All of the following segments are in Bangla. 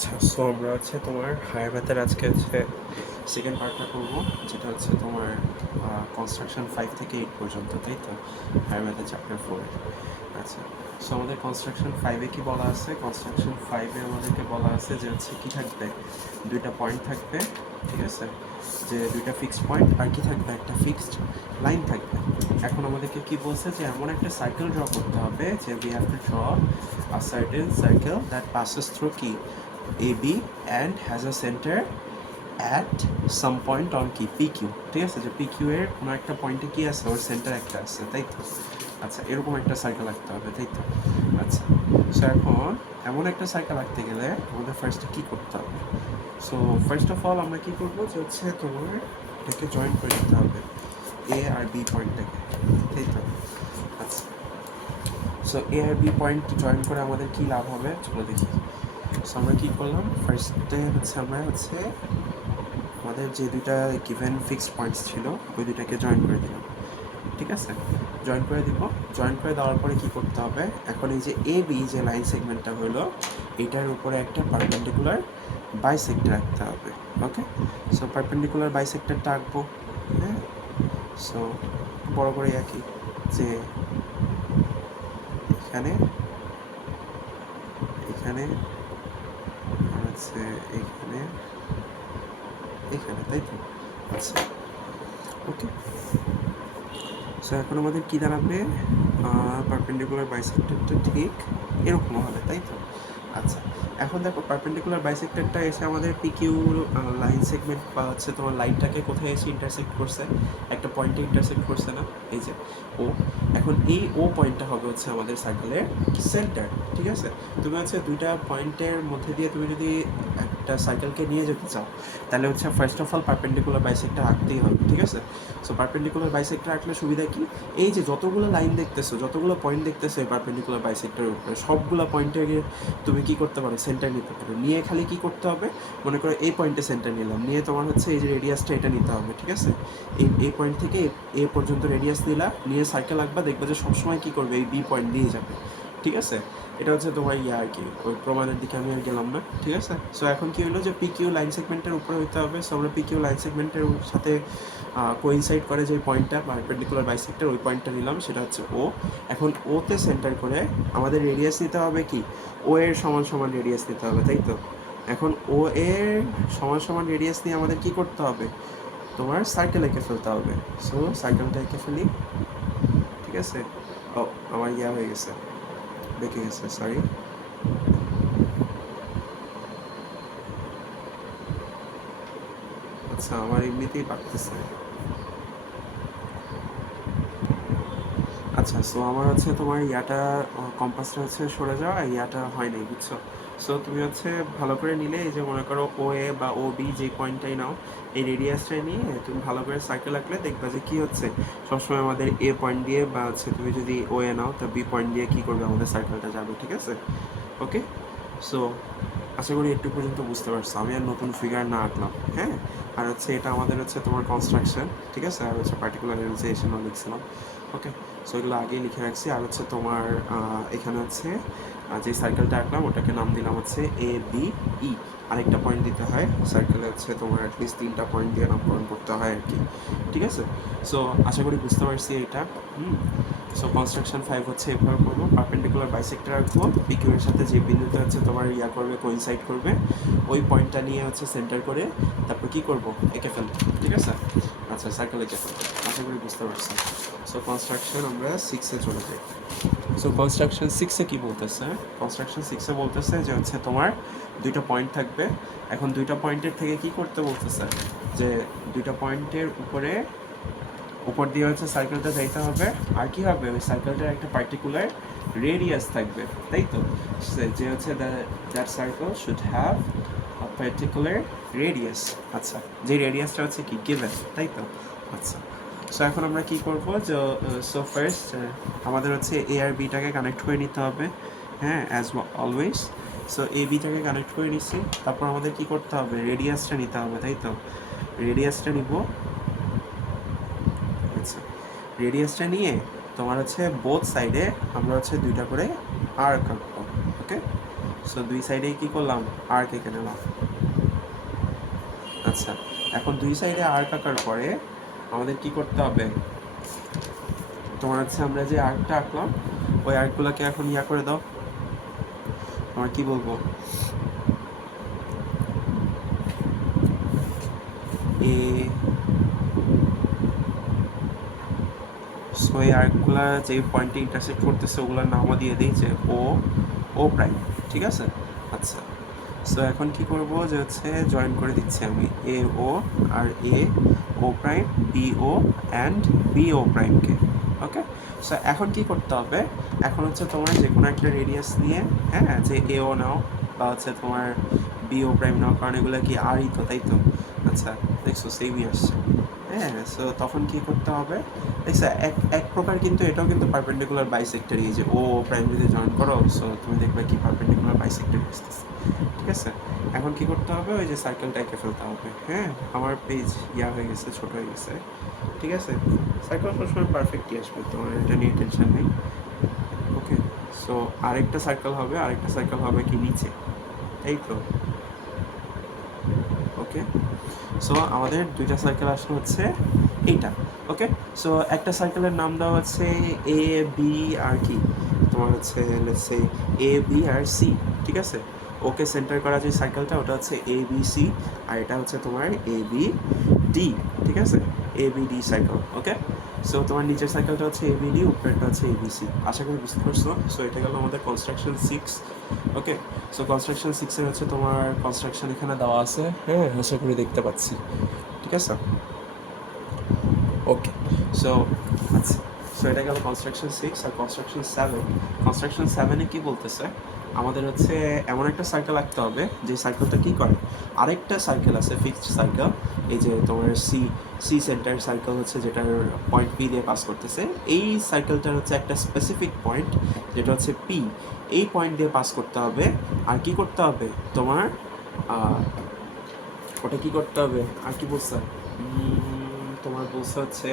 আচ্ছা, সো আমরা হচ্ছে তোমার হায়ার ম্যাথের আজকে হচ্ছে সেকেন্ড পার্টটা করবো, যেটা হচ্ছে তোমার কনস্ট্রাকশন 5 থেকে 8 পর্যন্ত, তাই তো? হায়ার ম্যাথের চ্যাপ্টার 4। আচ্ছা, সো আমাদের কনস্ট্রাকশন 5-এ কী বলা আছে? কনস্ট্রাকশন 5-এ আমাদেরকে বলা আছে যে হচ্ছে কী থাকবে, দুইটা পয়েন্ট থাকবে, ঠিক আছে? যে দুইটা ফিক্সড পয়েন্ট আর কি থাকবে, একটা ফিক্সড লাইন থাকবে। এখন আমাদেরকে কি বলছে যে এমন একটা সার্কেল ড্র করতে হবে যে we have to draw a certain circle that passes through কি AB and has a center at some point on কি PQ, ঠিক আছে? যে PQ এর কোনো একটা পয়েন্টে কি আছে, ওর সেন্টার একটা আছে, তাই তো? আচ্ছা, এরকম একটা সার্কেল আঁকতে হবে, তাই তো? আচ্ছা, সো এখন এমন একটা সার্কেল আঁকতে গেলে আমাদের ফার্স্টে কী করতে হবে? সো ফার্স্ট অফ অল আমরা কী করবো যে হচ্ছে তোমার এটাকে জয়েন করে দিতে হবে এ আর বি পয়েন্টটাকে, তাই তো? আচ্ছা, সো এ আর বি পয়েন্ট জয়েন করে আমাদের কী লাভ হবে চলো দেখি। সো আমরা কী করলাম, ফার্স্টে হচ্ছে আমরা হচ্ছে আমাদের যে দুইটা গিভেন ফিক্সড পয়েন্টস ছিল ওই দুইটাকে জয়েন করে দিলাম, ঠিক আছে? জয়েন করে দিব। জয়েন করে দেওয়ার পরে কী করতে হবে, এখন এই যে এ বি যে লাইন সেগমেন্টটা হলো এইটার উপরে একটা পারপেন্ডিকুলার বাইসেক্টর আঁকতে হবে। ওকে, সো পারপেন্ডিকুলার বাইসেক্টরটা আঁকবো। হ্যাঁ, সো বড় করে আঁকি যে এখানে এখানে আর হচ্ছে এখানে এখানে, তাই তো? আচ্ছা, ওকে, সো এখন আমাদের কী দাঁড়াবে, পারপেন্ডিকুলার বাইসেক্টরটা ঠিক এরকম হবে, তাই তো? আচ্ছা, এখন দেখো পারপেন্ডিকুলার বাইসেক্টরটা এসে আমাদের পিকিউ লাইন সেগমেন্ট বা হচ্ছে তোমার লাইনটাকে কোথায় এসে ইন্টারসেক্ট করছে, একটা পয়েন্টে ইন্টারসেক্ট করছে না, এই যে ও। এখন এই ও পয়েন্টটা হবে হচ্ছে আমাদের সার্কেলের সেন্টার, ঠিক আছে? তুমি হচ্ছে দুইটা পয়েন্টের মধ্যে দিয়ে তুমি যদি একটা সার্কেলকে নিয়ে যেতে চাও তাহলে হচ্ছে first of all perpendicular bisector আঁকতেই হবে, ঠিক আছে? সো পারপেন্ডিকুলার বাইসেক্টর আঁকলে সুবিধা কি, এই যে যতগুলো লাইন দেখতেছো, যতগুলো পয়েন্ট দেখতেছো এই পারপেন্ডিকুলার বাইসেক্টরের উপরে, সবগুলো পয়েন্টে গিয়ে তুমি কী করতে পারো, সেন্টার নিতে পারো। নিয়ে খালি কী করতে হবে, মনে করো এই পয়েন্টে সেন্টার নিলাম, নিয়ে তোমার হচ্ছে এই যে রেডিয়াসটা এটা নিতে হবে, ঠিক আছে? এই পয়েন্ট থেকে এ পর্যন্ত রেডিয়াস নিলা, নিয়ে সার্কেল আঁকবা, দেখবে যে সবসময় কী করবে, এই বি পয়েন্ট দিয়ে যাবে, ঠিক আছে? এটা হচ্ছে তোমার ইয়ে আর কি, ওই প্রমাণের দিকে আমি আর গেলাম না, ঠিক আছে? সো এখন কী হলো যে পিকিউ লাইন সেগমেন্টের উপরে হইতে হবে। সো আমরা পিকিউ লাইন সেগমেন্টের সাথে কোইনসাইড করে যে পয়েন্টটা পারপেন্ডিকুলার বাইসেক্টর, ওই পয়েন্টটা নিলাম, সেটা হচ্ছে ও। এখন ওতে সেন্টার করে আমাদের রেডিয়াস নিতে হবে কি, ও এর সমান সমান রেডিয়াস নিতে হবে, তাই তো? এখন ও এর সমান সমান রেডিয়াস নিয়ে আমাদের কী করতে হবে, তোমার সার্কেল এঁকে ফেলতে হবে। সো সার্কেলটা এঁকে ফেলি, ঠিক আছে? ও, আমার ইয়া হয়ে গেছে, বেঁকে গেছে, সরি। আচ্ছা, আমার এমনিতেই পাকতেছে। আচ্ছা, সো আমার হচ্ছে তোমার ইয়াটা কম্পাসটা হচ্ছে সরে যাওয়া, ইয়াটা হয় নাই, বুঝছো? সো তুমি হচ্ছে ভালো করে নিলে, এই যে মনে করো ও এ বা ও বি যে পয়েন্টটাই নাও, এই রেডিয়াসটাই নিয়ে তুমি ভালো করে সার্কেল আঁকলে দেখবা যে কী হচ্ছে, সবসময় আমাদের এ পয়েন্ট দিয়ে বা হচ্ছে তুমি যদি ও এ নাও তা বি পয়েন্ট দিয়ে কী করবে, আমাদের সার্কেলটা যাবে, ঠিক আছে? ওকে, সো আশা করি একটু পর্যন্ত বুঝতে পারছো, আমি আর নতুন ফিগার না আঁকলাম। হ্যাঁ, আর হচ্ছে এটা আমাদের হচ্ছে তোমার কনস্ট্রাকশন, ঠিক আছে? আর হচ্ছে পার্টিকুলার এনুন্সিয়েশনও লিখছিলাম। ওকে, সো এগুলো আগেই লিখে রাখছি। আর হচ্ছে তোমার এখানে হচ্ছে যে সার্কেলটা আঁকলাম ওটাকে নাম দিলাম হচ্ছে এ বি ই। আরেকটা পয়েন্ট দিতে হয় সার্কেলে, হচ্ছে তোমার অ্যাটলিস্ট 3টা পয়েন্ট দিয়ে নামকরণ করতে হয় আর কি, ঠিক আছে? সো আশা করি বুঝতে পারছি এটা। সো কনস্ট্রাকশন 5 হচ্ছে এভাবে করবো, পারপেন্ডিকুলার বাইসেক্টর রাখবো, পিকিউ এর সাথে যে বিন্দুতে হচ্ছে তোমার ইয়া করবে, কোইনসাইড করবে, ওই পয়েন্টটা নিয়ে হচ্ছে সেন্টার করে তারপর কী করবো, এঁকে ফেলবো, ঠিক আছে? আচ্ছা, সার্কেল এঁকে ফেলবো, আশা করি বুঝতে পারছি। সো কনস্ট্রাকশন আমরা 6-এ চলে যাই। সো কনস্ট্রাকশন 6-এ কী বলতেছে, কনস্ট্রাকশন 6-এ বলতেছে যে হচ্ছে তোমার দুইটা পয়েন্ট থাকবে। এখন দুইটা পয়েন্টের থেকে কী করতে বলতেছে, যে দুইটা পয়েন্টের উপর দিয়ে হচ্ছে সার্কেলটা যাইতে হবে। আর কি হবে, ওই সার্কেলটার একটা পার্টিকুলার রেডিয়াস থাকবে, তাই তো? যে হচ্ছে that circle should have a particular radius. আচ্ছা, যে রেডিয়াসটা হচ্ছে কি গিভেন, তাই তো? আচ্ছা, সো এখন আমরা কী করবো, যে সো ফার্স্ট আমাদের হচ্ছে এ আর বিটাকে কানেক্ট করে নিতে হবে। হ্যাঁ, অ্যাজ অলওয়েজ। সো এ বিটাকে কানেক্ট করে নিচ্ছি, তারপর আমাদের কী করতে হবে, রেডিয়াসটা নিতে হবে, তাই তো? রেডিয়াসটা নিব। আচ্ছা, রেডিয়াসটা নিয়ে তোমার হচ্ছে বোথ সাইডে আমরা হচ্ছে দুইটা করে আর্ক আঁকবো। ওকে, সো দুই সাইডেই কী করলাম, আর্ক এঁকে নিলাম। আচ্ছা, এখন দুই সাইডে আর্ক আঁকার পরে আমাদের কি করতে হবে, তোমার হচ্ছে আমরা যে আর্কটা আঁকলাম ওই আর্কগুলোকে এখন ইয়া করে দাও। তোমার কি বলবো, এ সো এই আর্কগুলা যে পয়েন্টে ইন্টারসেক্ট করতেছে ওগুলোর নামও দিয়ে দিই যে ও প্রাইম, ঠিক আছে। আচ্ছা, সো এখন কি করব যে হচ্ছে জয়েন করে দিচ্ছি আমি এ ও আর A O prime B O and B O প্রাইমকে। ওকে, সো এখন কি করতে হবে, এখন হচ্ছে তোমার যে কোনো একটা রেডিয়াস নিয়ে, হ্যাঁ, যে এ ও নাও বা হচ্ছে তোমার বি ও প্রাইম নাও, কারণ এগুলো কি আরই তো, তাই তো। আচ্ছা, দেখছো সেমই আসছে। হ্যাঁ, সো তখন কি করতে হবে, দেখছো এক এক প্রকার কিন্তু এটাও কিন্তু পারপেন্ডিকুলার বাইসেক্টরি, যে ও প্রাইম যদি জয়েন করো সো তুমি দেখবে কি পারপেন্ডিকুলার বাইসেক্টরি আসতেছে। ঠিক আছে, এখন কি করতে হবে, ওই যে সার্কেলটা এঁকে ফেলতে হবে। হ্যাঁ, আমার পেজ ইয়া হয়ে গেছে, ছোট হয়ে গেছে। ঠিক আছে, সার্কেল সবসময় পারফেক্টই আসবে, তোমার এটা নিয়ে টেনশন নেই। ওকে, সো আরেকটা সার্কেল হবে কি নিচে, এই তো। ওকে, সো আমাদের দুইটা সার্কেল আসলে হচ্ছে এইটা। ওকে, সো একটা সার্কেলের নাম দেওয়া হচ্ছে এ বি আর কি তোমার হচ্ছে লেটস সে এ বি আর সি। ঠিক আছে, ওকে সেন্টার করা যে সার্কেলটা ওটা হচ্ছে এ বি সি, আর এটা হচ্ছে তোমার এ বি ডি। ঠিক আছে, A B D cycle. Okay, so তোমার নিচের সাইকেলটা হচ্ছে এ বি ডি, উপরেরটা হচ্ছে এ বি সি। আশা করি বুঝতে পারছো। সো এটা গেল আমাদের কনস্ট্রাকশন 6। ওকে, সো কনস্ট্রাকশন 6-এর হচ্ছে তোমার কনস্ট্রাকশন এখানে দেওয়া আছে, হ্যাঁ, আশা করি দেখতে পাচ্ছি। ঠিক আছে, ওকে, সো আচ্ছা, সো এটা গেল কনস্ট্রাকশন 6। আর কনস্ট্রাকশন 7-এ কী বলতেছে, আমাদের হচ্ছে এমন একটা সার্কেল আঁকতে হবে যে সার্কেলটা কী করে, আরেকটা সার্কেল আছে ফিক্সড সার্কেল, এই যে তোমার সি সেন্টার সার্কেল হচ্ছে যেটার পয়েন্ট পি দিয়ে পাস করতেছে, এই সার্কেলটার হচ্ছে একটা স্পেসিফিক পয়েন্ট যেটা হচ্ছে পি, এই পয়েন্ট দিয়ে পাস করতে হবে। আর কি করতে হবে তোমার, ওটা কি করতে হবে, আর কি বলছে, তোমার বলছে হচ্ছে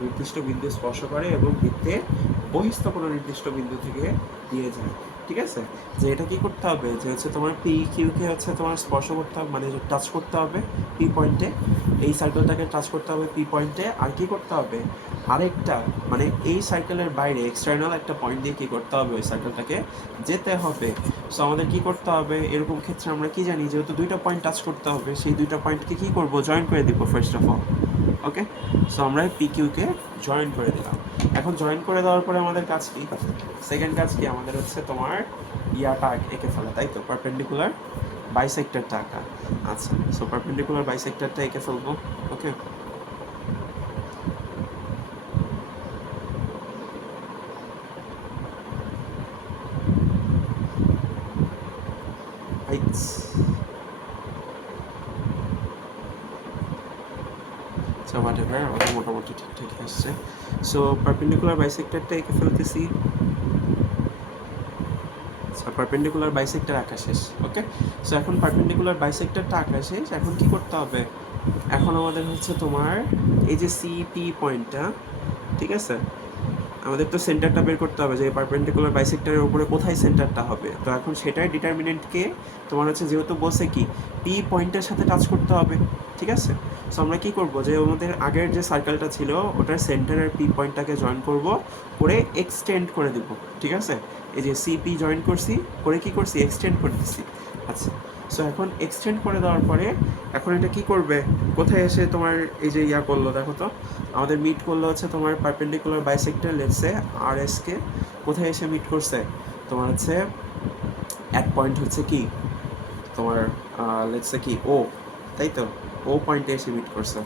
নির্দিষ্ট বিন্দু স্পর্শ করে এবং বৃত্তের বহিস্থ কোনো নির্দিষ্ট বিন্দু থেকে দিয়ে যায়। ঠিক আছে, যে এটা কি করতে হবে, যে হচ্ছে তোমার পি কিউকে হচ্ছে তোমার স্পর্শ করতে হবে, মানে টাচ করতে হবে পি পয়েন্টে, এই সার্কেলটাকে টাচ করতে হবে পি পয়েন্টে। আর কি করতে হবে, আরেকটা মানে এই সার্কেলের বাইরে এক্সটার্নাল একটা পয়েন্ট দিয়ে কী করতে হবে, ওই সার্কেলটাকে যেতে হবে। সো আমাদের কী করতে হবে, এরকম ক্ষেত্রে আমরা কি জানি, যেহেতু দুইটা পয়েন্ট টাচ করতে হবে, সেই দুইটা পয়েন্টকে কী করবো, জয়েন করে দিব first of all. Okay, so আমরা পি কিউকে জয়েন করে দিলাম। এখন জয়েন করে দেওয়ার পরে আমাদের কাজ কি, সেকেন্ড কাজ কি, আমাদের হচ্ছে তোমার ইয়াটা এঁকে ফেলা, তাই তো, পারপেন্ডিকুলার বাইসেক্টরটা আঁকা। আচ্ছা, সো পারপেন্ডিকুলার বাইসেক্টরটা এঁকে ফেলবো। ওকে, সো হোয়াট এভার, আমাদের মোটামুটি ঠিকঠাক আসছে। সো পারপেন্ডিকুলার বাইসেক্টরটা এঁকে ফেলতেছি। পারপেন্ডিকুলার বাইসেক্টর আঁকা শেষ। ওকে, সো এখন পারপেন্ডিকুলার বাইসেক্টরটা আঁকা শেষ, এখন কি করতে হবে, এখন আমাদের হচ্ছে তোমার এই যে সিপি পয়েন্টটা, ঠিক আছে, আমাদের তো সেন্টারটা বের করতে হবে যে পারপেন্ডিকুলার বাইসেক্টরের উপরে কোথায় সেন্টারটা হবে। তো এখন সেটাই ডিটারমিনেন্টকে তোমার হচ্ছে যেহেতু বলছে কি পি পয়েন্টের সাথে টাচ করতে হবে। ঠিক আছে, সো আমরা কী করবো, যে আমাদের আগের যে সার্কেলটা ছিল ওটার সেন্টারের পি পয়েন্টটাকে জয়েন করব, করে এক্সটেন্ড করে দিব। ঠিক আছে, এই যে সিপি জয়েন করছি, করে কী করছি, এক্সটেন্ড করে দিচ্ছি। আচ্ছা, সো এখন এক্সটেন্ড করে দেওয়ার পরে এখন এটা কী করবে, কোথায় এসে তোমার এই যে ইয়া করলো, দেখো তো, আমাদের মিট করলো হচ্ছে তোমার পারপেন্ডিকুলার বাইসেক্টর লেটসে আর এসকে কোথায় এসে মিট করছে, তোমার হচ্ছে এক পয়েন্ট হচ্ছে কি তোমার লেটসে কি ও, তাই তো, ও পয়েন্টে এসে মিট করছে।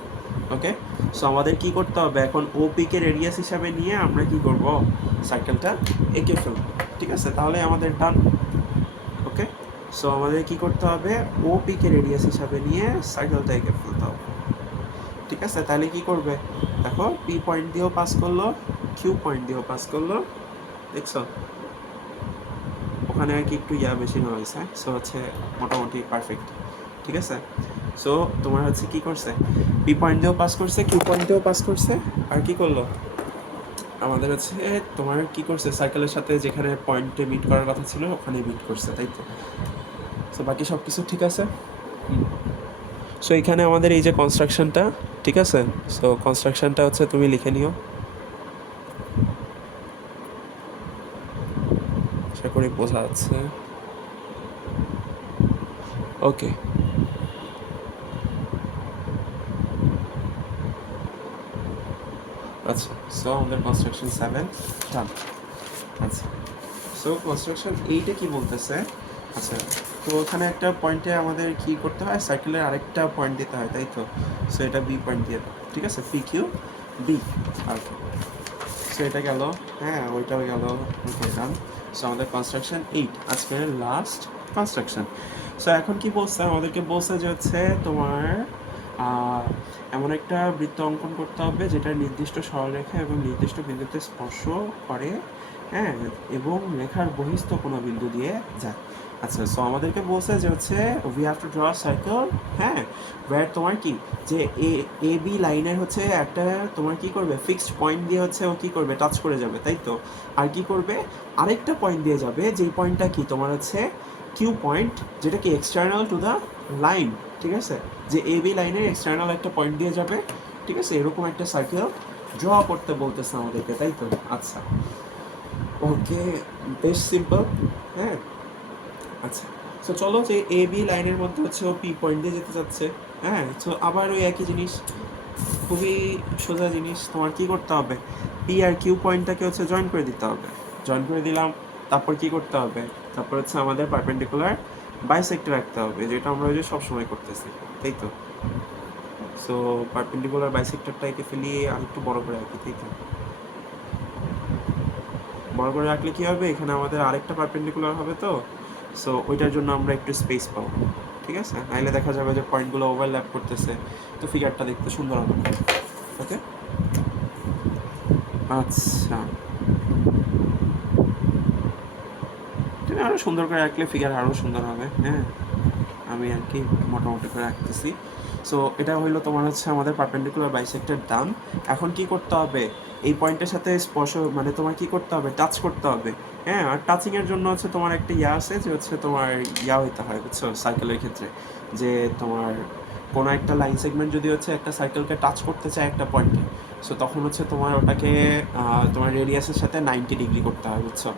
ওকে, সো আমাদের কি করতে হবে, এখন ও পিকে রেডিয়াস হিসাবে নিয়ে আমরা কি করব, সার্কেলটা এঁকে ফেলব। ঠিক আছে, তাহলে আমাদের ডান। ওকে, সো আমাদের কি করতে হবে, ও পিকে রেডিয়াস হিসাবে নিয়ে সার্কেলটা এঁকে ফেলতে হবে। ঠিক আছে, তাহলে কি করবে, দেখো পি পয়েন্ট দিয়েও পাস করলো, কিউ পয়েন্ট দিয়েও পাস করলো, দেখছো ওখানে আর কি একটু ইয়া বেশি হয়েছে। সো হচ্ছে মোটামুটি পারফেক্ট। ঠিক আছে, সো তোমার হচ্ছে কি করছে, পি পয়েন্ট দিয়েও পাস করছে, কিউ পয়েন্ট দিয়েও পাস করছে, আর কি করলো, আমাদের হচ্ছে তোমার কি করছে, সার্কেলের সাথে যেখানে পয়েন্টে মিট করার কথা ছিল ওখানে মিট করছে, তাই তো? সো বাকি সব কিছু ঠিক আছে। সো এখানে আমাদের এই যে কনস্ট্রাকশনটা, ঠিক আছে? সো কনস্ট্রাকশনটা হচ্ছে তুমি লিখে নিও, আশা করি বোঝা যাচ্ছে। ওকে, আচ্ছা। সো আমাদের কনস্ট্রাকশন 7 ডান। আচ্ছা, সো কনস্ট্রাকশন 8-এ কী বলতেছে? আচ্ছা, তো ওখানে একটা পয়েন্টে আমাদের কি করতে হয়, সার্কেলের আরেকটা পয়েন্ট দিতে হয়, তাই তো? সো এটা বি পয়েন্ট দিয়ে দাও, ঠিক আছে? P Q B. Okay, so এটা গেল, হ্যাঁ ওইটাও গেল, ডান। সো আমাদের কনস্ট্রাকশন 8 আজকের লাস্ট কনস্ট্রাকশন। সো এখন কি বলছে, আমাদেরকে বলছে যে হচ্ছে তোমার এমন একটা বৃত্ত অঙ্কন করতে হবে যেটা নির্দিষ্ট সরলরেখা এবং নির্দিষ্ট বিন্দুতে স্পর্শ করে, হ্যাঁ, এবং রেখার বহিস্থ কোনো বিন্দু দিয়ে যায়। আচ্ছা, সো আমাদেরকে বলছে যে হচ্ছে we have to draw circle, হ্যাঁ, ওয়্যার তোমার কি যে এ বি লাইনের হচ্ছে একটা তোমার কি করবে, ফিক্সড পয়েন্ট দিয়ে হচ্ছে ও কি করবে, টাচ করে যাবে, তাই তো? আর কি করবে, আরেকটা পয়েন্ট দিয়ে যাবে, যেই পয়েন্টটা কি তোমার হচ্ছে কিউ পয়েন্ট, যেটা কি এক্সটার্নাল টু দ্য লাইন, ঠিক আছে? যে এ বি লাইনের এক্সটার্নাল একটা পয়েন্ট দিয়ে যাবে, ঠিক আছে? এরকম একটা সার্কেল ড্র করতে বলতেছে আমাদেরকে, তাই তো? আচ্ছা, ওকে, বেশ সিম্পল, হ্যাঁ। আচ্ছা, সো চলো যে এ বি লাইনের মধ্যে হচ্ছে ও পি পয়েন্ট দিয়ে যেতে চাচ্ছে, হ্যাঁ। সো আবার ওই একই জিনিস, খুবই সোজা জিনিস, তোমার কি করতে হবে, পি আর কিউ পয়েন্টটাকে হচ্ছে জয়েন করে দিতে হবে। জয়েন করে দিলাম, তারপর কি করতে হবে, তারপর হচ্ছে আমাদের পারপেন্ডিকুলার বাইসেক্টর রাখতে হবে, যেটা আমরা ওই যে সবসময় করতেছি, তাই তো? সো পারপেন্ডিকুলার বাইসেক্টরটা এঁকে ফেলিয়ে আর একটু বড় করে রাখি, তাই তো? বড় করে রাখলে কী হবে, এখানে আমাদের আরেকটা পারপেন্ডিকুলার হবে, তো সো ওইটার জন্য আমরা একটু স্পেস পাবো, ঠিক আছে? নাইলে দেখা যাবে যে পয়েন্টগুলো ওভারল্যাপ করতেছে, তো ফিগারটা দেখতে সুন্দর হবে না। ওকে, আচ্ছা, তুমি আরও সুন্দর করে রাখলে ফিগার আরও সুন্দর হবে, হ্যাঁ। আমি আর কি মোটামুটি করে রাখতেছি। সো এটা হইলো তোমার হচ্ছে আমাদের পারপেন্ডিকুলার বাইসেক্টর ডান। এখন কি করতে হবে, এই পয়েন্টের সাথে স্পর্শ মানে তোমার কি করতে হবে, টাচ করতে হবে, হ্যাঁ। আর টাচিংয়ের জন্য হচ্ছে তোমার একটা ইয়া আছে, যে হচ্ছে তোমার ইয়া হইতে হয়, বুঝছো, সার্কেলের ক্ষেত্রে, যে তোমার কোনো একটা লাইন সেগমেন্ট যদি হচ্ছে একটা সার্কেলকে টাচ করতে চায় একটা পয়েন্টে, সো তখন হচ্ছে তোমার ওটাকে তোমার রেডিয়াসের সাথে 90 ডিগ্রি করতে হয়, বুঝছো?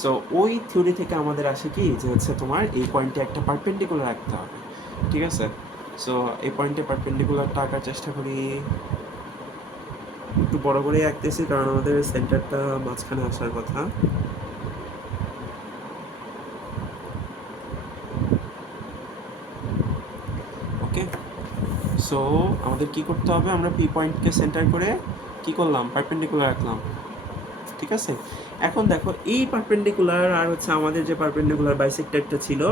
সো ওই থিওরি থেকে আমাদের আসে কি, যে হচ্ছে তোমার এই পয়েন্টে একটা পারপেন্ডিকুলার রাখতে হবে, ঠিক আছে? সো এই পয়েন্টে পারপেন্ডিকুলারটা আঁকার চেষ্টা করি, একটু বড় করে আঁকতেছি কারণ আমাদের সেন্টারটা মাঝখানে আসার কথা। ওকে, সো আমাদের কি করতে হবে, আমরা পি পয়েন্টকে সেন্টার করে কি করলাম, পারপেন্ডিকুলার রাখলাম, ঠিক আছে? এখন দেখো এই পারপেন্ডিকুলার আর হচ্ছে আমাদের যে পারপেন্ডিকুলার বাইসেক্টরটা ছিল,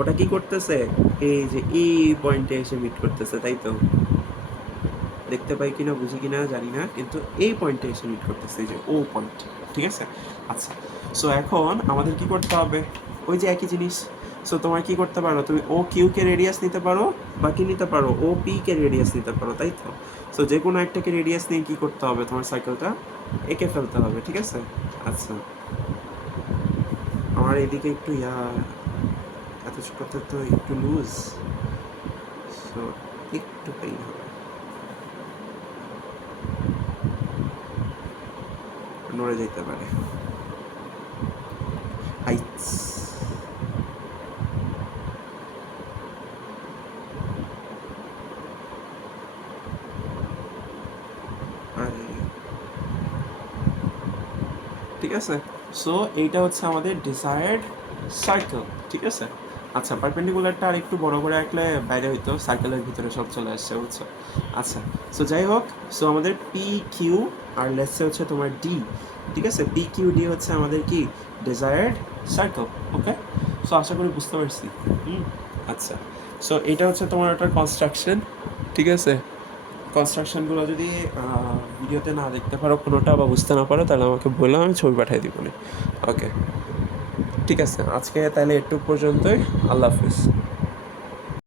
ওটা কি করতেছে, এই যে এই পয়েন্টে এসে মিট করতেছে, তাই তো? দেখতে পাই কিনা বুঝি কিনা জানি না, কিন্তু এই পয়েন্টে এসে মিট করতেছে, এই যে ও পয়েন্ট, ঠিক আছে? আচ্ছা, সো এখন আমাদের কি করতে হবে, ওই যে একই জিনিস। সো তোমার কি করতে পারো, তুমি ও কিউকে রেডিয়াস নিতে পারো, বা কি নিতে পারো, ও পিকে রেডিয়াস নিতে পারো, তাই তো? সো যে কোনো একটাকে রেডিয়াস নিয়ে কী করতে হবে, তোমার সাইকেলটা এঁকে ফেলতে হবে, ঠিক আছে? আচ্ছা, আমার এদিকে একটু এত ছোটোতে তো একটু লুজ, সো একটু পেইন হবে, নড়ে যেতে পারে। হাইটস, ঠিক আছে? সো এইটা হচ্ছে আমাদের ডিজায়ার্ড সার্কেল, ঠিক আছে? আচ্ছা, পারপেন্ডিকুলারটা আর একটু বড় করে রাখলে বাইরে হইতো, সার্কেলের ভিতরে সব চলে আসছে, বুঝছো? আচ্ছা, সো যাই হোক, সো আমাদের পি কিউ আর লেটসে হচ্ছে তোমার ডি, ঠিক আছে? পি কিউ ডি হচ্ছে আমাদের কি ডিজায়ার্ড সার্কেল, ওকে? সো আশা করি বুঝতে পারছি। আচ্ছা, সো এটা হচ্ছে তোমার ওটার কনস্ট্রাকশন, ঠিক আছে? কনস্ট্রাকশনগুলো যদি ভিডিওতে না দেখতে পারো কোনোটা বা বুঝতে না পারো, তাহলে আমাকে বললাম, আমি ছবি পাঠিয়ে দিব। ওকে, ঠিক আছে, আজকে তাহলে একটু পর্যন্তই। আল্লাহ হাফিজ।